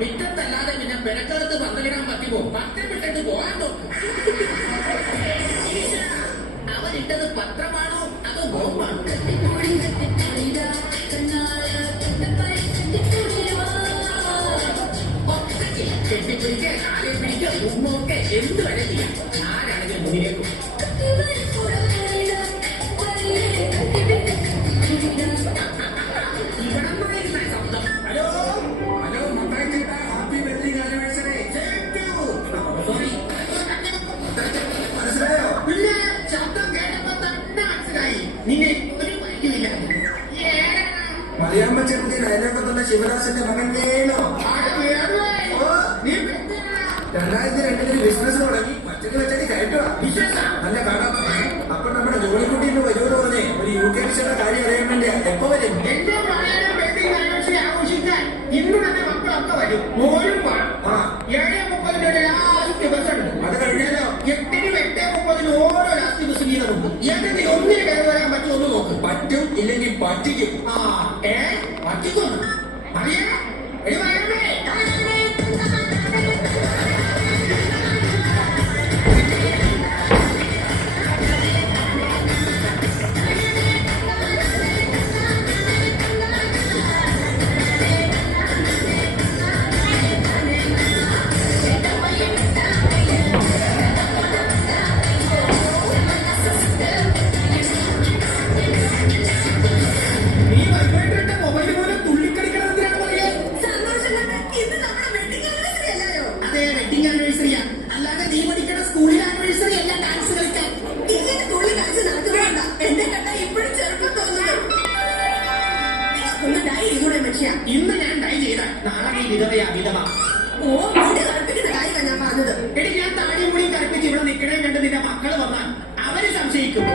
മിറ്റത്തല്ലാതെ പിന്നെ പെരക്കകത്ത് പന്തലിടാൻ പറ്റുമോ? പത്രം ഇട്ടിട്ട് പോകാണ്ടോ? അവരിട്ടത് പത്രമാണോ അതോ ബോംബാണോ? കെട്ടിപ്പിടിക്കുക, കാലെ പിടിക്കുക, ഉമ്മൊക്കെ എന്ത് വരെ ചെയ്യാം. ആരാണെങ്കിലും മുന്നിലേക്കും. മലയാള ചെറുതി അയലോക്കത്തുള്ള ശിവദാസന്റെ മകൻ വേണോ? 2002 ബിസിനസ് തുടങ്ങി പച്ചക്ക് വെച്ചടി കയറ്റുക. നല്ല കാണാൻ. അപ്പൊ നമ്മുടെ ജോലിക്കുട്ടിന്ന് വരൂന്ന് പറഞ്ഞേ ഒരു UK വിസയുടെ കാര്യം അറിയാൻ വേണ്ടിയാ. എപ്പോ വരും? എന്റെ ആഘോഷിക്കാൻ ഇന്ന് തന്നെ മക്കളൊക്കെ വരും. മോനും 7:30 ലാസ്റ്റ് ബസ് ഉണ്ട്. അത് കഴിഞ്ഞാലോ 8-നും 8:30 ഓരോ ലാസ്റ്റ് ബസ് വീതമുണ്ട്. ഏതെങ്കിലും ഒന്നിന് കയറി വരാൻ പറ്റുമെന്ന് നോക്ക്. പറ്റും, ഇല്ലെങ്കിൽ പറ്റിക്കും. പറ്റിക്കും അറിയാം. അല്ലാതെ നീ പഠിക്കണ സ്കൂളിൽ ആനിവേഴ്സറി അല്ല ഡാൻസ് കളിക്കാൻ. തുള്ളി കളിച്ച് നടക്കുന്നുണ്ട. എന്റെ കണ്ട ഇപ്പോഴും ചെറുപ്പം തോന്നുന്നു. ഒന്ന് ഡൈ ചെയ്തൂടെ മനുഷ്യ? ഇന്ന് ഞാൻ ഡൈ ചെയ്ത നാളെ നീ വിധവയാ വിധവ. മുടി കളിപ്പിക്കുന്ന കാര്യമാണ് ഞാൻ പറഞ്ഞത്. എടി ഞാൻ താടിയും കൂടി കളിപ്പിച്ച് ഇവിടെ നിൽക്കണേ കണ്ട് നിന്റെ മക്കള് വന്നാൽ അവര് സംശയിക്കും.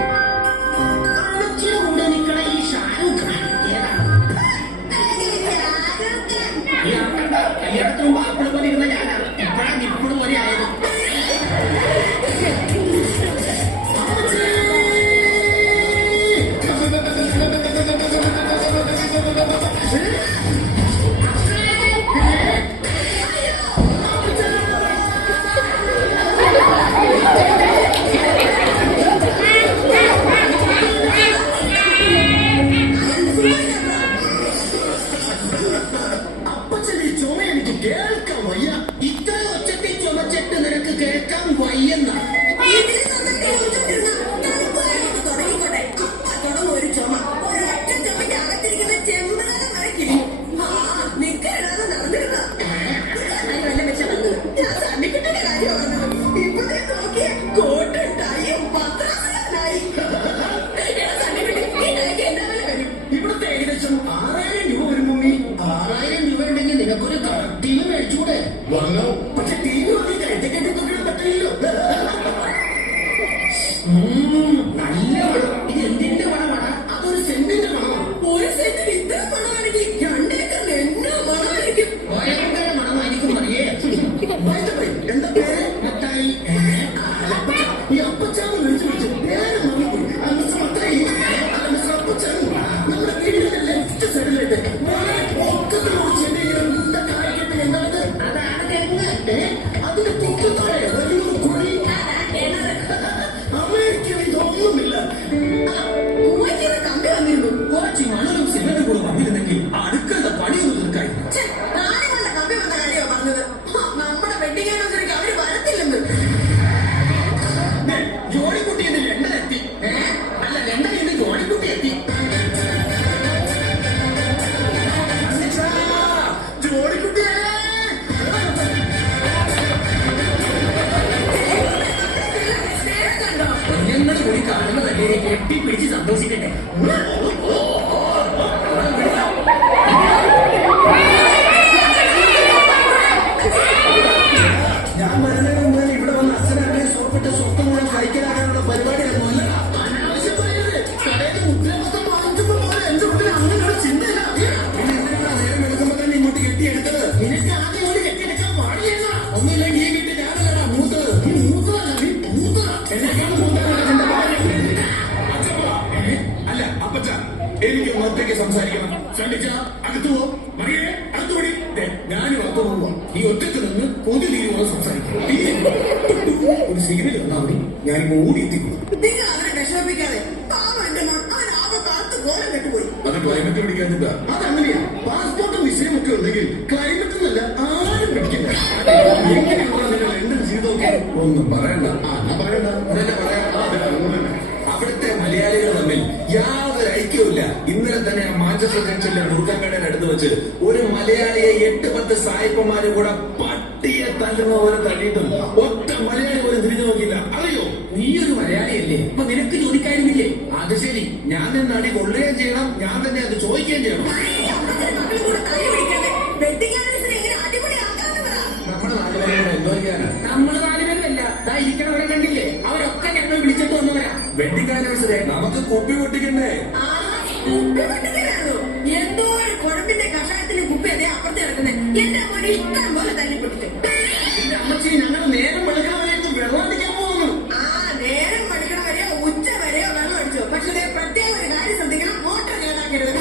അണച്ചിന് കൂടെ നിൽക്കണ ഈ ഷാരൂഖ് ഖാൻ ഏതാണ്? ഈ ആക്കണ്ട, കല്യാണത്തിനും പാപ്പിള് പോലെ ഇരുന്ന ഞാനാണ്. ഇപ്പോഴാണ് ഇപ്പോഴും പോലെ ആയത്. കേൾക്കാൻ വയ്യ. ഇത്ര ഒച്ചത്തിൽ ചുമച്ചിട്ട് നിനക്ക് കേൾക്കാൻ വയ്യെന്ന തുടങ്ങിക്കോട്ടെ. തുടങ്ങും ഒരു ചുമ. ഒരൊറ്റ ചുമയ്ക്ക് അകത്തിരിക്കുന്ന ചെമ്പകാലം വരയ്ക്കും. നിക്കറിടാതെ നടന്നിരുന്ന വല്ല മെച്ച വന്നത്. ഞാൻ സണ്ണിക്കുട്ടിന്റെ കാര്യം പറഞ്ഞത്. ഇപ്പോഴേ നോക്കിയ കോട്ടുണ്ടായും പത്രാസനായി. സണ്ണിക്കുട്ടി ഈ ഡാക്ക് എന്താ വില വരും? ഇവിടുത്തെ ഏകദേശം 6000 രൂപ വരും മമ്മി. 6000 രൂപ ഉണ്ടെങ്കിൽ നിനക്കൊരു ടി വി മേടിച്ചൂടെ? പക്ഷെ ടി വി വന്ന് കെട്ടിക്കെട്ടി തൂക്കാൻ പറ്റില്ലല്ലോ. നല്ല മണം. ഇത് എന്തിന്റെ മണമാണ്? അതൊരു സെന്റിന്റെ മണമാണ്. ഒരു സെന്റിന് ഇത്ര പണമാണെങ്കിൽ 2 ഏക്കറിന് എന്നാ മണമായിരിക്കും? ഭയങ്കര മണമായിരിക്കും പറയേ. എന്താ പേര്? മിഠായി. ഈ അപ്പച്ചാന്ന് വിളിച്ചു പേര് മറന്നുപോയി. മിസ്റ്റർ മത്തായി, മിസ്റ്റർ അപ്പച്ചാൻ നമ്മുടെ വീടിന്റെ ലെഫ്റ്റ് സൈഡിലായിട്ട് പൊക്കത്തിലൂടെ ചെടിയുടെ കാര്യം എന്താണ്? അതാണ് തെങ്ങ്. അതിന്റെ പൊക്കത്തായ വലിയൊരു കുഴി. അമേരിക്കയിൽ ഇതൊന്നുമില്ല. കുവൈറ്റിൽ കമ്പി വന്നിരുന്നു. കുറച്ച് മണലും സിമെന്റും കൂടെ വന്നിരുന്നെങ്കിൽ അടുക്കളുടെ പണിയൊന്നും തീർക്കായി. നാലുകളുടെ കമ്പി വന്ന കാര്യമാണ് പറഞ്ഞത്. നമ്മുടെ വെഡിങ് ആനിവേഴ്സറിക്ക് അവര് വരത്തില്ലെന്ന്. ജോണിക്കുട്ടി എന്ന് ലണ്ടൻ എത്തി. അല്ല, ലണ്ടനിൽ നിന്ന് ജോണിക്കുട്ടി എത്തി. ജോലിക്കുട്ടിയേ വരുന്നതിന് മുമ്പ് തന്നെ ഇവിടെ വന്ന് അച്ഛനെ സോപ്പിട്ട് സ്വത്ത് മുഴുവൻ കഴിക്കലാകാനുള്ള പരിപാടിയായിരുന്നു അല്ല അനാവശ്യമായത് കടയുടെ ഉദ്യോഗസ്ഥൻ വാങ്ങിച്ചപ്പോ പോലെ എന്റെ ഉള്ളിൽ അങ്ങനെ ഒരു ചിന്തയില്ല പിന്നെ എന്തിനാ നേരം എടുക്കുമ്പോ തന്നെ ഇങ്ങോട്ട് കെട്ടിയെടുത്തത് നിനക്ക് ആദ്യം ഒരു കെട്ടിയെടുക്കാൻ പാടില്ല ഒന്നുമില്ലെങ്കിൽ ഈ വീട്ടിൽ ഞാനല്ല മൂത്തത് നീ മൂത്തതല്ല നീ മൂത്തതാ എന്നെക്കാണ് മൂത്തതാണ് എന്റെ ഭാര്യ അല്ല അപ്പച്ച എനിക്ക് ഒറ്റയ്ക്ക് സംസാരിക്കണം. ശ്രമിച്ച അകത്തു പോ മറിയേ അകത്തു പടി ഞാനും അകത്തു പോവാ നീ ഒറ്റക്ക് നിന്ന് പൊതു തീരുമാനം സംസാരിക്കും ഒരു സിഗ്നൽ വന്നാൽ മതി ഞാൻ ഓടി എത്തിക്കും നിങ്ങൾ അവരെ വിഷമിപ്പിക്കാതെ പാവം എന്റെ മോൻ അവൻ ആകെ കാത്തു ഗോളം കെട്ടുപോയി അത് ക്ലൈമറ്റ് പിടിക്കാനില്ല. അതങ്ങനെയാ പാസ്പോർട്ടും വിസയുമൊക്കെ ഉണ്ടെങ്കിൽ ക്ലൈമറ്റ് എന്നല്ല ആരും പഠിക്കില്ല എങ്ങനെയുള്ള നിങ്ങൾ എന്തും ചെയ്തോക്കെ ഒന്നും പറയണ്ട. ഞാൻ പറയണ്ട അതന്നെ പറയാം. അവിടുത്തെ മലയാളികൾ തമ്മിൽ യാതൊരു ഐക്യവുമില്ല. ഇന്നലെ തന്നെ മാഞ്ചസ്റ്റർ ജംഗ്ഷനിലെ നൂറ്റാമ്പേടയുടെ അടുത്ത് വെച്ച് ഒരു മലയാളിയെ 8-10 സായിപ്പന്മാരും കൂടെ പട്ടിയെ തല്ലുന്ന പോലെ തള്ളിയിട്ടും ഒറ്റ മലയാളി പോലും തിരിഞ്ഞു നോക്കിയില്ല. അറിയോ? നീ ഒരു മലയാളിയല്ലേ അപ്പൊ നിനക്ക് ചോദിക്കായിരുന്നില്ലേ അത് ശരി, ഞാൻ നിന്ന് അടി കൊള്ളുകയും ചെയ്യണം, ഞാൻ തന്നെ അത് ചോദിക്കുകയും ചെയ്യണം. മക്കളും കൂടെ കൈ പിടിക്കാതെ വെഡിങ് ആനിവേഴ്സറി എങ്ങനെ അടിപൊളിയാക്കാന്ന് പറ നമ്മുടെ നാലുപേരും എന്തോ ചെയ്യാനാ? നമ്മള് നാലുപേരല്ല ദാ ഇരിക്കണവരെ കണ്ടില്ലേ അവരൊക്കെ ഞങ്ങൾ വിളിച്ചിട്ട് വന്നവരാ വെഡിങ് ആനിവേഴ്സറി നമുക്ക് കുപ്പി പൊട്ടിക്കണ്ടേ? കുപ്പി വെട്ടുകയാണോ എന്തോ ഒരു കുഴമ്പിന്റെ കഷായത്തിന് കുപ്പി അതേ അപ്പുറത്ത് കിടക്കുന്നത് എന്റെ മോനെ ഇഷ്ടം പോലെ തല്ലി പൊട്ടിച്ചു എന്റെ അമ്മച്ചി ഞങ്ങൾ നേരം വെളുക്കണവരേക്ക് വെള്ളം അടിക്കാൻ പോകുന്നു ആ നേരം പഠിക്കണ വരെയോ ഉച്ച വരെയോ വെള്ളം അടിച്ചു പക്ഷെ ദേ പ്രത്യേക ഒരു കാര്യം ശ്രദ്ധിക്കണം മോട്ടർ കേടാക്കരുത്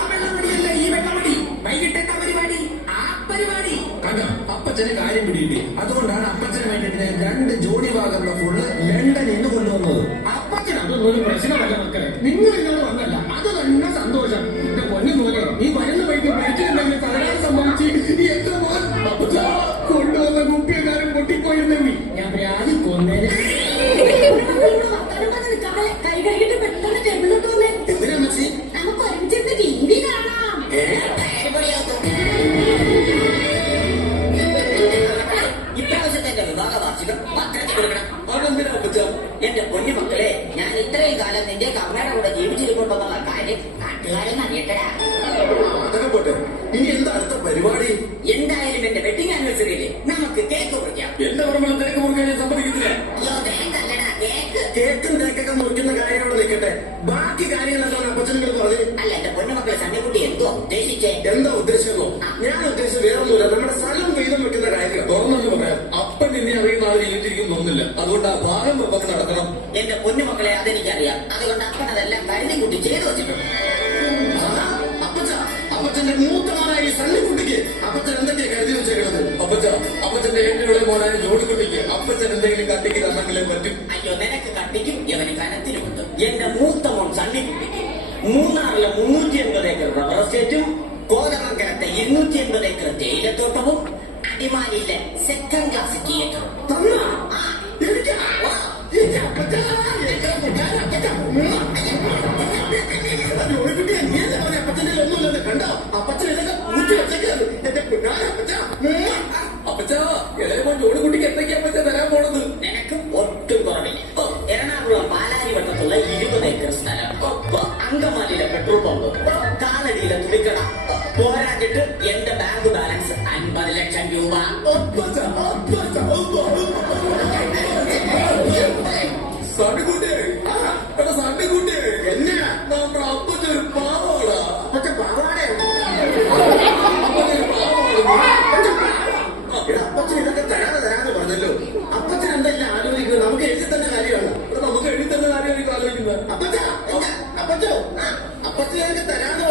ആ വെള്ളമടിയല്ല ഈ വെള്ളമടി വൈകിട്ടത്തെ പരിപാടി ആ പരിപാടി കണ്ടോ, അപ്പച്ചന് കാര്യം പിടിയില്ലേ? അതുകൊണ്ടാണ് അപ്പച്ചന് വേണ്ടിട്ട് 2 ജോഡി ഭാഗമുള്ള ഫുള്ള് ലണ്ടനിൽ നിന്ന് കൊണ്ടുവന്നത്. അപ്പച്ചൻ അതൊന്നും ഒരു പ്രശ്നമല്ല മക്കളെ നിങ്ങൾ ഇന്നോട് വന്നല്ല അത് തന്നെ സന്തോഷം എന്റെ പൊന്നു പോലെ നീ വരുന്ന വഴിക്ക് മരിച്ചിട്ടുണ്ടെങ്കിൽ തകരാറ് സംഭവിച്ച് എത്ര മോൻ അപ്പച്ച കൊണ്ടുവന്ന കുപ്പിയെല്ലാരും പൊട്ടിപ്പോയിരുന്നെങ്കിൽ ഞാൻ വ്യാധി കൊന്നേനെ കൈ കഴുകിട്ട് പെട്ടെന്ന് ടെബിളിലോട്ട് വന്നേ എന്തിനാ അമ്മച്ചി നമുക്ക് ഒരുമിച്ചിരുന്ന് ടി വി കാണാം ഇപ്രാവശ്യത്തെ എന്റെ വിവാഹ വാർഷികം പത്രത്തിൽ കൊടുക്കണം. അതെന്തിനാ അപ്പച്ച? എന്റെ പൊന്നു മക്കളെ, ഞാൻ ഇത്രയും കാലം നിന്റെ കമ്മയുടെ കൂടെ ജീവിച്ചിരിപ്പുണ്ടെന്നുള്ള കാര്യം നാട്ടുകാരെന്ന് അറിയട്ടടാ. അതൊക്കെ പോട്ടെ, ഇനി എന്താ അടുത്ത പരിപാടി? എന്തായാലും എന്റെ വെഡിങ് ആനിവേഴ്സറിയില് നമുക്ക് കേക്ക് മുറിക്കാം. എന്റെ പറമ്പിലും തിരക്ക് മുറിക്കാൻ ഞാൻ സമ്മതിക്കുന്നില്ല. അയ്യോ കേക്കല്ലടാ കേക്ക്. കേക്കും തേക്കൊക്കെ മുറിക്കുന്ന കാര്യം അവിടെ നിൽക്കട്ടെ, ബാക്കി കാര്യങ്ങളെന്താണ് അപ്പച്ചനുകൾ പറഞ്ഞു? അല്ല എന്റെ പൊന്നു മക്കളെ സണ്ണിക്കുട്ടി എന്തോ ഉദ്ദേശിച്ചേ? എന്താ ഉദ്ദേശിച്ചോ? ഞാൻ ഉദ്ദേശിച്ചത് വേറൊന്നുമില്ല, നമ്മുടെ സ്ഥലം വീതം വെക്കുന്ന കാര്യം. തുറന്നു പറയാം, അപ്പൻ നിന്നെ അറിയുന്ന ആൾ ജീവിച്ചിരിക്കുന്നൊന്നുമില്ല. അതുകൊണ്ട് ആ ഭാഗം വെപ്പൊക്കെ നടക്കണം. എന്റെ പൊന്നു മക്കളെ അതെനിക്കറിയാം. അതുകൊണ്ട് അപ്പൻ അതെല്ലാം കരുതി കുട്ടി ചെയ്തു വെച്ചിട്ടുണ്ട്. അപ്പച്ചന്റെ മൂത്തമാനായ ഈ സണ്ണിക്കുട്ടിക്ക് അപ്പച്ചൻ എന്തൊക്കെയാ കരുതി വെച്ചേക്കുന്നത്? അപ്പച്ചന്റെ ഏറ്റവും ഇളയ മോനായ ജോഡിക്കുട്ടിക്ക് അപ്പച്ചൻ എന്തെങ്കിലും കട്ടിക്ക് തന്നെങ്കിലേ പറ്റും. അയ്യോ നിനക്ക് കട്ടിക്കും ഇവന് കനത്തിനുമുണ്ട്. എന്റെ മൂത്ത മോൻ സണ്ണിക്കുട്ടിക്ക് മൂന്നാറിലെ 380 ഏക്കർ റബ്ബർ എസ്റ്റേറ്റും കോതമംഗലത്തെ 280 ഏക്കർ തേയിലത്തോട്ടവും അടിമാലിയിലെ സെക്കൻഡ് ക്ലാസ് തിയേറ്ററും. അപ്പച്ചന്റെ ഒന്നുമില്ലെന്ന് കണ്ടോ? അപ്പച്ചൻ ഇതൊക്കെ ഊറ്റി വെച്ചേക്കാണ് എന്റെ പിന്നാലെ അപ്പച്ച ഇളയ മോൻ ജോഡിക്കുട്ടിക്ക് എന്തൊക്കെയാ അപ്പച്ച തരാൻ പോണത്? നിനക്ക് ഒട്ടും കുറവില്ല. എറണാകുളം പാലാരിവട്ടത്തുള്ള 20 ഏക്കർ സ്ഥലം, അങ്കമാലിയിലെ പെട്രോൾ പമ്പ്, കാലടിയിലെ തുണിക്കട, പോരാഞ്ഞിട്ട് എന്റെ ബാങ്ക് ബാലൻസ് 50 ലക്ഷം രൂപ. സണ്ണിക്കുട്ടി, എടാ സണ്ണിക്കുട്ടി, എന്നാ നമ്മുടെ അപ്പച്ചൊരു പാവാടാ. അപ്പച്ചൻ പാവാടേ? അപ്പച്ചൊരു പാവാടാ. അപ്പച്ചൻ ഇതൊക്കെ തരാന്ന് പറഞ്ഞല്ലോ. അപ്പച്ചൻ എന്തെല്ലാം ആലോചിക്കുന്നത്? നമുക്ക് എഴുതി തന്നെ കാര്യമാണ്. നമുക്ക് എഴുതി തന്ന കാര്യം എനിക്ക് ആലോചിക്കുന്നത്. അപ്പച്ചൻ ഇതൊക്കെ തരാന്ന്